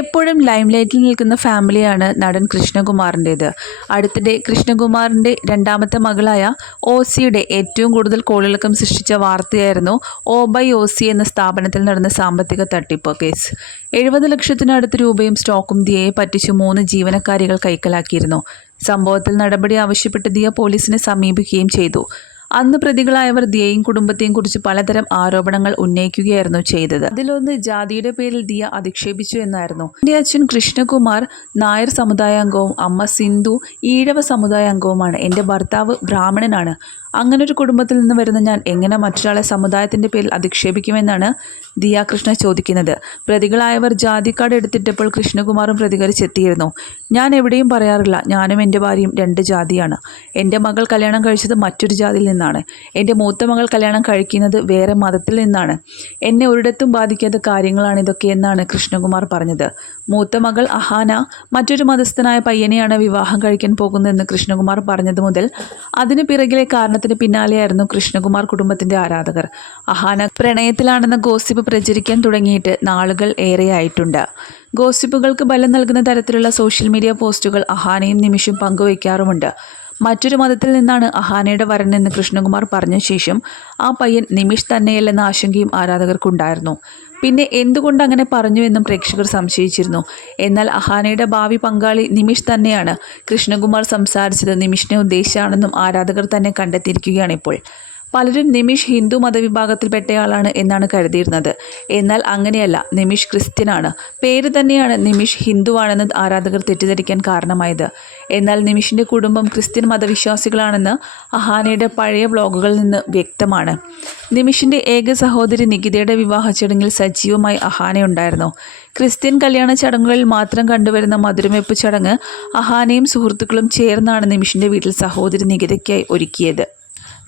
എപ്പോഴും ലൈംലൈറ്റിൽ നിൽക്കുന്ന ഫാമിലിയാണ് നടൻ കൃഷ്ണകുമാറിന്റേത്. അടുത്തിടെ കൃഷ്ണകുമാറിന്റെ രണ്ടാമത്തെ മകളായ ഓസിയുടെ ഏറ്റവും കൂടുതൽ കോളിളക്കം സൃഷ്ടിച്ച വാർത്തയായിരുന്നു ഓ ബൈ ഓസി എന്ന സ്ഥാപനത്തിൽ നടന്ന സാമ്പത്തിക തട്ടിപ്പ് കേസ്. എഴുപത് ലക്ഷത്തിനടുത്ത് രൂപയും സ്റ്റോക്കും ദിയയെ പറ്റിച്ച് മൂന്ന് ജീവനക്കാരികൾ കൈക്കലാക്കിയിരുന്നു. സംഭവത്തിൽ നടപടി ആവശ്യപ്പെട്ട് ദിയ പോലീസിനെ സമീപിക്കുകയും ചെയ്തു. അന്ന് പ്രതികളായവർ ദിയയും കുടുംബത്തെയും കുറിച്ച് പലതരം ആരോപണങ്ങൾ ഉന്നയിക്കുകയായിരുന്നു ചെയ്തത്. അതിലൊന്ന് ജാതിയുടെ പേരിൽ ദിയ അധിക്ഷേപിച്ചു എന്നായിരുന്നു. എന്റെ അച്ഛൻ കൃഷ്ണകുമാർ നായർ സമുദായാംഗവും അമ്മ സിന്ധു ഈഴവ സമുദായാംഗവുമാണ്. എന്റെ ഭർത്താവ് ബ്രാഹ്മണനാണ്. അങ്ങനെ ഒരു കുടുംബത്തിൽ നിന്ന് വരുന്ന ഞാൻ എങ്ങനെ മറ്റൊരാളെ സമുദായത്തിന്റെ പേരിൽ അധിക്ഷേപിക്കുമെന്നാണ് ദിയ കൃഷ്ണ ചോദിക്കുന്നത്. പ്രതികളായവർ ജാതി കാർഡ് എടുത്തിട്ടപ്പോൾ കൃഷ്ണകുമാറും പ്രതികരിച്ചെത്തിയിരുന്നു. ഞാൻ എവിടെയും പറയാറില്ല. ഞാനും എന്റെ ഭാര്യയും രണ്ട് ജാതിയാണ്. എന്റെ മകൾ കല്യാണം കഴിച്ചത് മറ്റൊരു ജാതിയിൽ നിന്നാണ്. എന്റെ മൂത്ത മകൾ കല്യാണം കഴിക്കുന്നത് വേറെ മതത്തിൽ നിന്നാണ്. എന്നെ ഒരിടത്തും ബാധിക്കാത്ത കാര്യങ്ങളാണ് ഇതൊക്കെ എന്നാണ് കൃഷ്ണകുമാർ പറഞ്ഞത്. മൂത്ത മകൾ അഹാന മറ്റൊരു മതസ്ഥനായ പയ്യനെയാണ് വിവാഹം കഴിക്കാൻ പോകുന്നതെന്ന് കൃഷ്ണകുമാർ പറഞ്ഞത് മുതൽ അതിന് പിറകിലെ കാരണത്തിന് പിന്നാലെയായിരുന്നു കൃഷ്ണകുമാർ കുടുംബത്തിന്റെ ആരാധകർ. അഹാന പ്രണയത്തിലാണെന്ന ഗോസിപ്പ് പ്രചരിക്കാൻ തുടങ്ങിയിട്ട് നാളുകൾ ഏറെയായിട്ടുണ്ട്. ഗോസിപ്പുകൾക്ക് ബലം നൽകുന്ന തരത്തിലുള്ള സോഷ്യൽ മീഡിയ പോസ്റ്റുകൾ അഹാനയും നിമിഷം പങ്കുവയ്ക്കാറുമുണ്ട്. മറ്റൊരു മതത്തിൽ നിന്നാണ് അഹാനയുടെ വരനെന്ന് കൃഷ്ണകുമാർ പറഞ്ഞ ശേഷം ആ പയ്യൻ നിമിഷ് തന്നെയല്ലെന്ന ആശങ്കയും ആരാധകർക്കുണ്ടായിരുന്നു. പിന്നെ എന്തുകൊണ്ട് അങ്ങനെ പറഞ്ഞുവെന്നും പ്രേക്ഷകർ സംശയിച്ചിരുന്നു. എന്നാൽ അഹാനയുടെ ഭാവി പങ്കാളി നിമിഷ് തന്നെയാണ് കൃഷ്ണകുമാർ സംസാരിച്ചത് നിമിഷിനെ ഉദ്ദേശിച്ചാണെന്നും ആരാധകർ തന്നെ കണ്ടെത്തിയിരിക്കുകയാണ് ഇപ്പോൾ. പലരും നിമിഷ് ഹിന്ദു മതവിഭാഗത്തിൽപ്പെട്ടയാളാണ് എന്നാണ് കരുതിയിരുന്നത്. എന്നാൽ അങ്ങനെയല്ല നിമിഷ് ക്രിസ്ത്യനാണ്. പേര് തന്നെയാണ് നിമിഷ് ഹിന്ദുവാണെന്ന് ആരാധകർ തെറ്റിദ്ധരിക്കാൻ കാരണമായത്. എന്നാൽ നിമിഷിന്റെ കുടുംബം ക്രിസ്ത്യൻ മതവിശ്വാസികളാണെന്ന് അഹാനയുടെ പഴയ വ്ലോഗുകളിൽ നിന്ന് വ്യക്തമാണ്. നിമിഷിന്റെ ഏക സഹോദരി നികിതയുടെ വിവാഹ ചടങ്ങിൽ സജീവമായി അഹാനയുണ്ടായിരുന്നു. ക്രിസ്ത്യൻ കല്യാണ ചടങ്ങുകളിൽ മാത്രം കണ്ടുവരുന്ന മധുരമെപ്പ് ചടങ്ങ് അഹാനയും സുഹൃത്തുക്കളും ചേർന്നാണ് നിമിഷിന്റെ വീട്ടിൽ സഹോദരി നികിതയ്ക്കായി ഒരുക്കിയത്.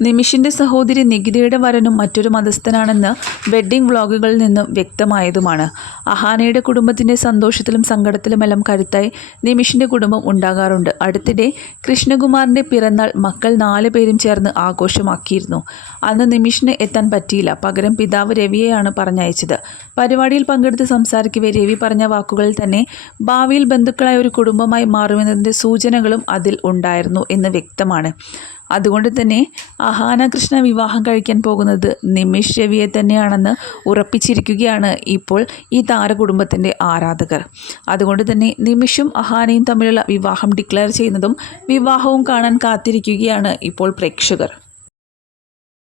നിമിഷിന്റെ സഹോദരി നികിതയുടെ വരനും മറ്റൊരു മതസ്ഥനാണെന്ന് വെഡ്ഡിംഗ് വ്ളോഗുകളിൽ നിന്നും വ്യക്തമായതുമാണ്. അഹാനയുടെ കുടുംബത്തിന്റെ സന്തോഷത്തിലും സങ്കടത്തിലുമെല്ലാം കരുത്തായി നിമിഷിന്റെ കുടുംബം ഉണ്ടാകാറുണ്ട്. അടുത്തിടെ കൃഷ്ണകുമാറിന്റെ പിറന്നാൾ മക്കൾ നാല് പേരും ചേർന്ന് ആഘോഷമാക്കിയിരുന്നു. അന്ന് നിമിഷിന് എത്താൻ പറ്റിയില്ല. പകരം പിതാവ് രവിയെയാണ് പറഞ്ഞയച്ചത്. പരിപാടിയിൽ പങ്കെടുത്ത് സംസാരിക്കവേ രവി പറഞ്ഞ വാക്കുകളിൽ തന്നെ ഭാവിയിൽ ബന്ധുക്കളായ ഒരു കുടുംബമായി മാറുമെന്നതിന്റെ സൂചനകളും അതിൽ ഉണ്ടായിരുന്നു എന്ന് വ്യക്തമാണ്. അതുകൊണ്ട് തന്നെ അഹാന കൃഷ്ണ വിവാഹം കഴിക്കാൻ പോകുന്നത് നിമിഷ് രവിയെ തന്നെയാണെന്ന് ഉറപ്പിച്ചിരിക്കുകയാണ് ഇപ്പോൾ ഈ താരകുടുംബത്തിന്റെ ആരാധകർ. അതുകൊണ്ട് തന്നെ നിമിഷും അഹാനയും തമ്മിലുള്ള വിവാഹം ഡിക്ലെയർ ചെയ്യുന്നതും വിവാഹവും കാണാൻ കാത്തിരിക്കുകയാണ് ഇപ്പോൾ പ്രേക്ഷകർ.